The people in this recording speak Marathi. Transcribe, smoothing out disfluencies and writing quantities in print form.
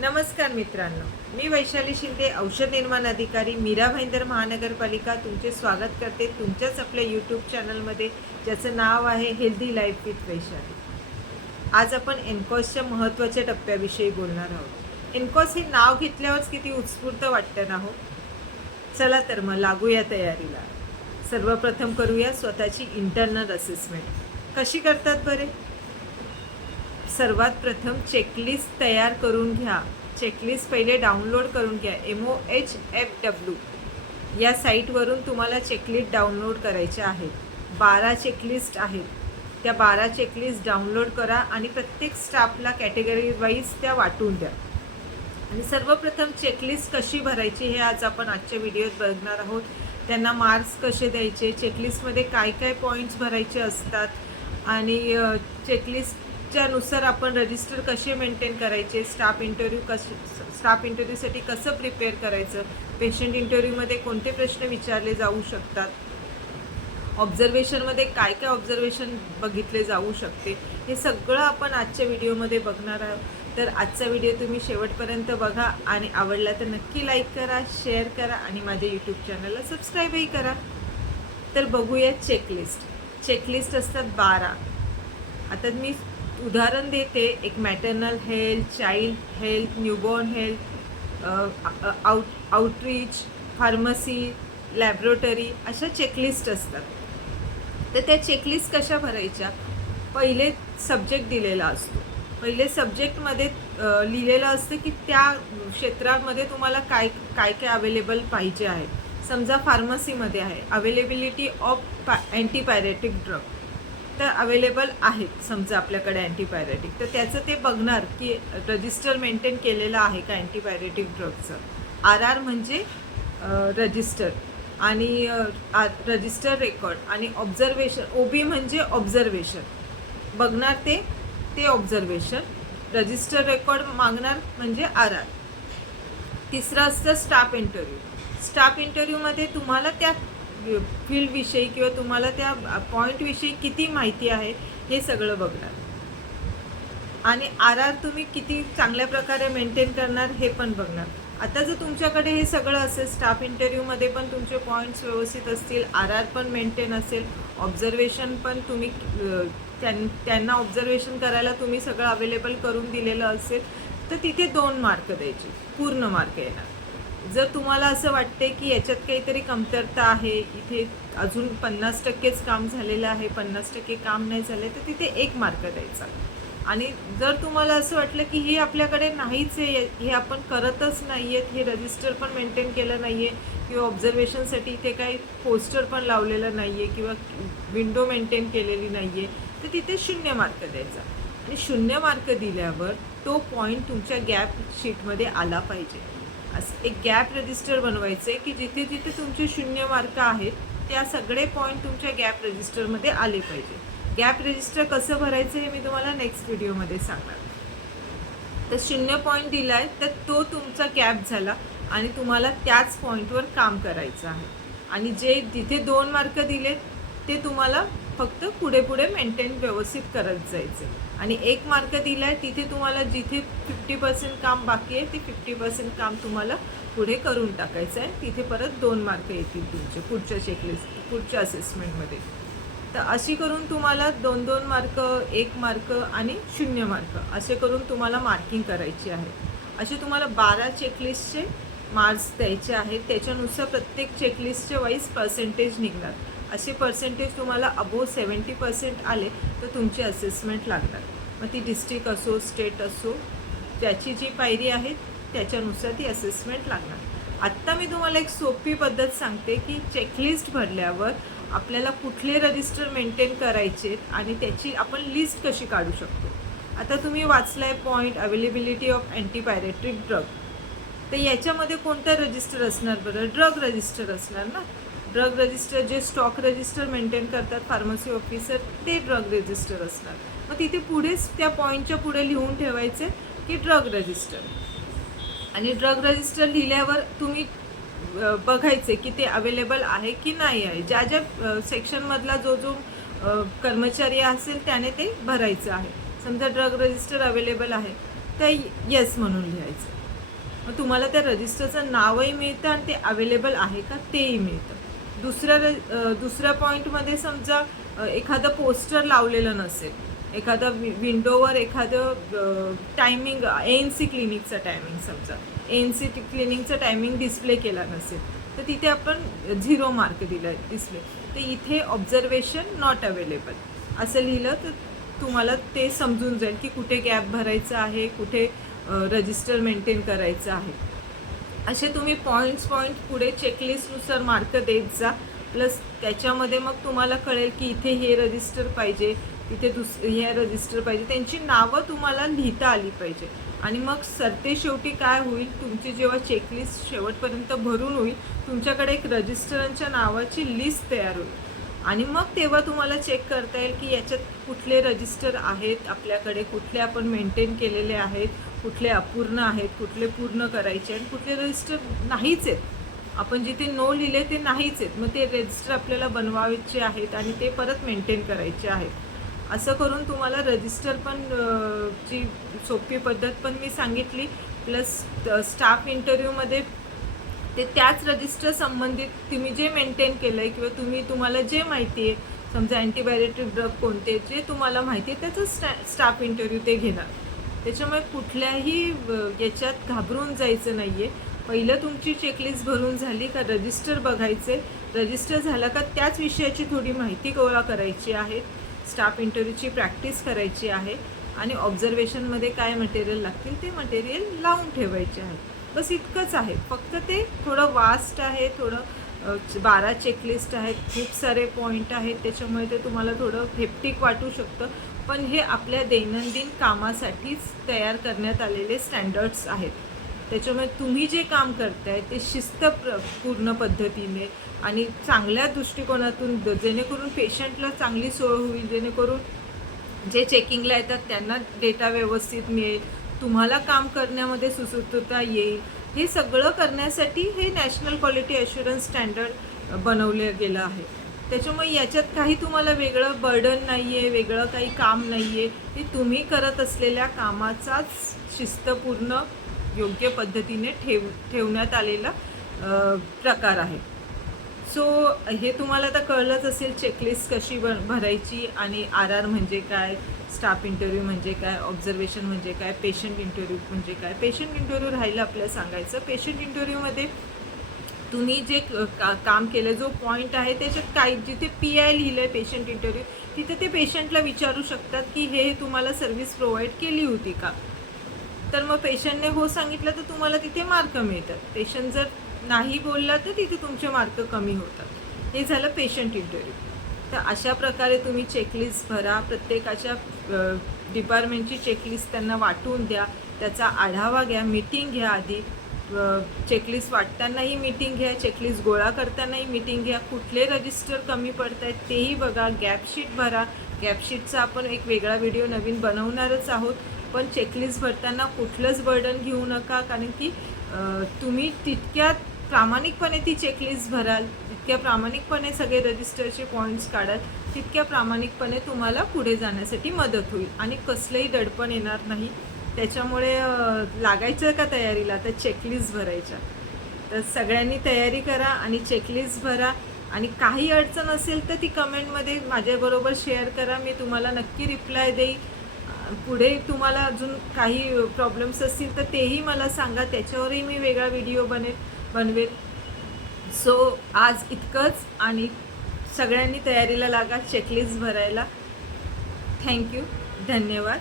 नमस्कार मित्रांनो, मी वैशाली शिंदे, औषध निर्माण अधिकारी, मीरा भाईंदर महानगरपालिका तुमचे स्वागत करते तुमच्याच आपल्या यूट्यूब चॅनलमध्ये, ज्याचं नाव आहे हेल्दी लाईफ विथ वैशाली. आज आपण एनकॉसच्या महत्त्वाच्या टप्प्याविषयी बोलणार आहोत. एनकॉस हे नाव घेतल्यावरच किती उत्स्फूर्त वाटतं ना हो. चला तर मग लागूया तयारीला. सर्वप्रथम करूया स्वतःची इंटरनल असेसमेंट. कशी करतात बरे? सर्वात प्रथम चेकलिस्ट तयार करून घ्या. चेकलिस्ट पहिले डाउनलोड करून घ्या. MOHFW या साईटवरून तुम्हाला चेकलिस्ट डाउनलोड करायच्या आहेत. 12 चेकलिस्ट आहेत. त्या 12 चेकलिस्ट डाउनलोड करा आणि प्रत्येक स्टाफला कॅटेगरी वाईज त्या वाटून द्या. आणि सर्वप्रथम चेकलिस्ट कशी भरायची हे आज आपण आजच्या व्हिडिओत बघणार आहोत. त्यांना मार्क्स कसे द्यायचे, चेकलिस्टमध्ये काय काय पॉईंट्स भरायचे असतात आणि चेकलिस्टच्या नुसार आपण रजिस्टर कसे मेंटेन करायचे, स्टाफ इंटरव्ह्यूसाठी कसं प्रिपेअर करायचं, पेशंट इंटरव्ह्यूमध्ये कोणते प्रश्न विचारले जाऊ शकतात, ऑब्झर्वेशनमध्ये काय काय ऑब्झर्वेशन बघितले जाऊ शकते, हे सगळं आपण आजच्या व्हिडिओमध्ये बघणार आहोत. तर आजचा व्हिडिओ तुम्ही शेवटपर्यंत बघा आणि आवडला तर नक्की लाईक करा, शेअर करा आणि माझ्या यूट्यूब चॅनलला सबस्क्राईबही करा. तर बघूया चेकलिस्ट असतात 12. आता मी उदाहरण देते. एक maternal health, child health, newborn health, outreach, pharmacy, laboratory अशा चेकलिस्ट असतात. तर त्या चेकलिस्ट कशा भरायच्या? पहिले सब्जेक्ट दिलेला असतो. पहिले सब्जेक्टमध्ये लिहिलेलं असतं की त्या क्षेत्रामध्ये तुम्हाला काय काय काय अवेलेबल पाहिजे आहे. समजा फार्मसीमध्ये आहे अवेलेबिलिटी ऑफ अँटीपायरेटिक ड्रग, तर अवेलेबल आहेत समजा आपल्याकडे अँटीपायरेटिक, तर त्याचं ते बघणार की रजिस्टर मेंटेन केलेलं आहे का अँटीपायरेटिक ड्रगचं. RR म्हणजे रजिस्टर आणि रजिस्टर रेकॉर्ड आणि ऑब्झर्वेशन. OB म्हणजे ऑब्झर्वेशन बघणार ते ऑब्झर्वेशन. रजिस्टर रेकॉर्ड मागणार म्हणजे RR. तिसरं असतं स्टाफ इंटरव्ह्यू. स्टाफ इंटरव्ह्यूमध्ये तुम्हाला त्या फील्डविषयी किंवा तुम्हाला त्या पॉईंटविषयी किती माहिती आहे हे सगळं बघणार. आणि RR तुम्ही किती चांगल्या प्रकारे मेंटेन करणार हे पण बघणार. आता जर तुमच्याकडे हे सगळं असेल, स्टाफ इंटरव्ह्यूमध्ये पण तुमचे पॉईंट्स व्यवस्थित असतील, RR पण मेंटेन असेल, ऑब्झर्वेशन पण तुम्ही त्यांना ऑब्झर्वेशन करायला तुम्ही सगळं अवेलेबल करून दिलेलं असेल, तर तिथे 2 मार्क द्यायचे, पूर्ण मार्क येणार. जर तुम्हाला असं वाटते की याच्यात काहीतरी कमतरता आहे, इथे अजून 50%च काम झालेलं आहे, 50% काम नाही झाले, तर तिथे 1 मार्क द्यायचा. आणि जर तुम्हाला असं वाटलं की हे आपल्याकडे नाहीच आहे, हे आपण करतच नाही आहेत, हे रजिस्टर पण मेंटेन केलं नाही आहे किंवा ऑब्झर्वेशनसाठी इथे काही पोस्टर पण लावलेलं नाही आहे किंवा विंडो मेंटेन केलेली नाही आहे, तर तिथे 0 मार्क द्यायचा. आणि 0 मार्क दिल्यावर तो पॉईंट तुमच्या गॅप शीटमध्ये आला पाहिजे. असं एक गॅप रजिस्टर बनवायचं आहे की जिथे जिथे तुमचे 0 मार्क आहेत त्या सगळे पॉईंट तुमच्या गॅप रजिस्टरमध्ये आले पाहिजे. गॅप रजिस्टर कसं भरायचं हे मी तुम्हाला नेक्स्ट व्हिडिओमध्ये सांगणार. तर 0 पॉईंट दिला आहे तर तो तुमचा गॅप झाला आणि तुम्हाला त्याच पॉईंटवर काम करायचं आहे. आणि जिथे 2 मार्क दिले ते तुम्हाला फक्त पुढे पुढे मेंटेन व्यवस्थित करत जायचं. आणि 1 मार्क दिला आहे तिथे तुम्हाला जिथे 50% काम बाकी आहे ते 50% काम तुम्हाला पुढे करून टाकायचं आहे. तिथे परत 2 मार्क येतील तुमचे पुढच्या असेसमेंटमध्ये. तर अशी करून तुम्हाला 2-2 मार्क, 1 मार्क आणि 0 मार्क असे करून तुम्हाला मार्किंग करायची आहे. असे तुम्हाला 12 चेकलिस्टचे मार्क्स द्यायचे आहेत. त्याच्यानुसार प्रत्येक चेकलिस्टचे वाईज पर्सेंटेज निघणार. असे पर्सेंटेज तुम्हाला अबोव 70% आले तर तुमची असेसमेंट लागणार. मग ती डिस्ट्रिक्ट असो, स्टेट असो, त्याची जी पायरी आहे त्याच्यानुसार ती असेसमेंट लागणार. आत्ता मी तुम्हाला एक सोपी पद्धत सांगते की चेकलिस्ट भरल्यावर आपल्याला कुठले रजिस्टर मेंटेन करायचे आणि त्याची आपण लिस्ट कशी काढू शकतो. आता तुम्ही वाचलं आहे पॉईंट अवेलेबिलिटी ऑफ अँटीपायरेटिक ड्रग, तर याच्यामध्ये कोणतं रजिस्टर असणार बरं? ड्रग रजिस्टर असणार ना. ड्रग रजिस्टर जे स्टॉक रजिस्टर मेंटेन करतात फार्मसी ऑफिसर, ते ड्रग रजिस्टर असणार. मग तिथे पुढेच त्या पॉईंटच्या पुढे लिहून ठेवायचे की ड्रग रजिस्टर. आणि ड्रग रजिस्टर लिहिल्यावर तुम्ही बघायचे की ते अवेलेबल आहे की नाही आहे. ज्या ज्या सेक्शनमधला जो कर्मचारी असेल त्याने ते भरायचं आहे. समजा ड्रग रजिस्टर अवेलेबल आहे तर येस म्हणून लिहायचं. मग तुम्हाला त्या रजिस्टरचं नावही मिळतं आणि ते अवेलेबल आहे का तेही मिळतं. दुसऱ्या पॉईंटमध्ये समजा एखादं पोस्टर लावलेलं नसेल, एखादा विंडोवर एखादं टायमिंग ANC क्लिनिकचा टायमिंग समजा ANC क्लिनिकचा टायमिंग डिस्प्ले केला नसेल, तर तिथे आपण 0 मार्क दिला डिस्प्ले. तर इथे ऑब्झर्वेशन नॉट अवेलेबल असं लिहिलं तर तुम्हाला ते समजून जाईल की कुठे गॅप भरायचा आहे, कुठे रजिस्टर मेंटेन करायचं आहे. असे तुम्ही पॉईंट्स पुढे चेकलिस्टनुसार मार्क देत जा. प्लस त्याच्यामध्ये मग तुम्हाला कळेल की इथे हे रजिस्टर पाहिजे, तिथे हे रजिस्टर पाहिजे. त्यांची नावं तुम्हाला लिहिता आली पाहिजे. आणि मग सरतेशेवटी काय होईल, तुमची जेव्हा चेकलिस्ट शेवटपर्यंत भरून होईल, तुमच्याकडे एक रजिस्टरांच्या नावाची लिस्ट तयार होईल. आणि मग तेव्हा तुम्हाला चेक करता येईल की याच्यात कुठले रजिस्टर आहेत आपल्याकडे, कुठले आपण मेंटेन केलेले आहेत, कुठले अपूर्ण आहेत, कुठले पूर्ण करायचे आणि कुठले रजिस्टर नाहीच आहेत. आपण जिथे नो लिहिले ते नाहीच आहेत. मग ते रजिस्टर आपल्याला बनवायचे आहेत आणि ते परत मेंटेन करायचे आहेत. असं करून तुम्हाला रजिस्टर पण ची सोपी पद्धत पण मी सांगितली. प्लस स्टाफ इंटरव्ह्यूमध्ये ते त्याच रजिस्टर संबंधित तुम्ही जे मेंटेन केलं आहे किंवा तुम्हाला जे माहिती आहे, समजा अँटीबायोटिक ड्रग कोणते जे तुम्हाला माहिती आहे त्याचं स्टाफ इंटरव्ह्यू ते घेणार. त्याच्यामुळे कुठल्याही याच्यात घाबरून जायचं नाही आहे. पहिलं तुमची चेकलिस्ट भरून झाली का रजिस्टर बघायचे, रजिस्टर झालं का त्याच विषयाची थोडी माहिती गोळा करायची आहे, स्टाफ इंटरव्ह्यूची प्रॅक्टिस करायची आहे आणि ऑब्झर्वेशनमध्ये काय मटेरियल लागतील ते मटेरियल लावून ठेवायचे आहे. बस इतकंच आहे. फक्त ते थोडं वास्ट आहे, थोडं 12 चेकलिस्ट आहेत, खूप सारे पॉईंट आहेत, त्याच्यामुळे ते तुम्हाला थोडं हेप्टिक वाटू शकतं. पण हे आपल्या दैनंदिन कामासाठीच तयार करण्यात आलेले स्टँडर्ड्स आहेत. त्याच्यामुळे तुम्ही जे काम करताय ते पूर्ण पद्धतीने आणि चांगल्या दृष्टिकोनातून, जेणेकरून पेशंटला चांगली सोय होईल, जेणेकरून जे चेकिंगला येतात त्यांना डेटा व्यवस्थित मिळेल, तुम्हाला काम करण्यामध्ये सुसूत्रता येईल. हे सगळं करण्यासाठी हे नॅशनल क्वालिटी ॲश्युरन्स स्टँडर्ड बनवलं गेलं आहे. त्याच्यामुळे याच्यात काही तुम्हाला वेगळं बर्डन नाही आहे, वेगळं काही काम नाही आहे. हे तुम्ही करत असलेल्या कामाचाच शिस्तपूर्ण योग्य पद्धतीने ठेवण्यात आलेला प्रकार आहे. सो हे तुम्हाला आता कळलंच असेल चेकलिस्ट कशी भरायची आणि RR म्हणजे काय, स्टाफ इंटरव्ह्यू म्हणजे काय, ऑब्झर्वेशन म्हणजे काय, पेशंट इंटरव्ह्यू म्हणजे काय. पेशंट इंटरव्ह्यू राहिलं आपल्याला सांगायचं. पेशंट इंटरव्ह्यूमध्ये तुम्ही जे काम केलं, जो पॉईंट आहे त्याच्यात काही जिथे PI लिहिलं आहे पेशंट इंटरव्ह्यू, तिथे ते पेशंटला विचारू शकतात की हे तुम्हाला सर्व्हिस प्रोव्हाइड केली होती का. तर मग पेशंटने हो सांगितलं तर तुम्हाला तिथे मार्क मिळतात. पेशंट जर नाही बोलला तर तिथे तुमचे मार्क कमी होतात. हे झालं पेशंट इंटरव्ह्यू. तर अशा प्रकारे तुम्ही चेकलिस्ट भरा. प्रत्येकाच्या डिपार्टमेंटची चेकलिस्ट त्यांना वाटून द्या, त्याचा आढावा घ्या, मीटिंग घ्या. आधी चेकलिस्ट वाटतानाही मीटिंग घ्या, चेकलिस्ट गोळा करतानाही मीटिंग घ्या. कुठले रजिस्टर कमी पडत आहेत तेही बघा. गॅपशीट भरा. गॅपशीटचा आपण एक वेगळा व्हिडिओ नवीन बनवणारच आहोत. पण चेकलिस्ट भरताना कुठलंच बर्डन घेऊ नका, कारण की तुम्ही तितक्या प्रामाणिकपणे ती चेकलिस्ट भराल, जितक्या प्रामाणिकपणे सगळे रजिस्टरचे पॉईंट्स काढाल, तितक्या प्रामाणिकपणे तुम्हाला पुढे जाण्यासाठी मदत होईल आणि कसलंही दडपण येणार नाही. त्याच्यामुळे लागायचं का तयारीला, तर चेकलिस्ट भरायच्या. तर सगळ्यांनी तयारी करा आणि चेकलिस्ट भरा. आणि काही अडचण असेल तर ती कमेंटमध्ये माझ्याबरोबर शेअर करा. मी तुम्हाला नक्की रिप्लाय देईन. पुढे तुम्हाला अजून काही प्रॉब्लेम्स असतील तर तेही मला सांगा, त्याच्यावरही मी वेगळा व्हिडिओ बनवेल. सो आज इतकंच आणि सगळ्यांनी तयारीला लागा चेकलिस्ट भरायला. थँक्यू. धन्यवाद.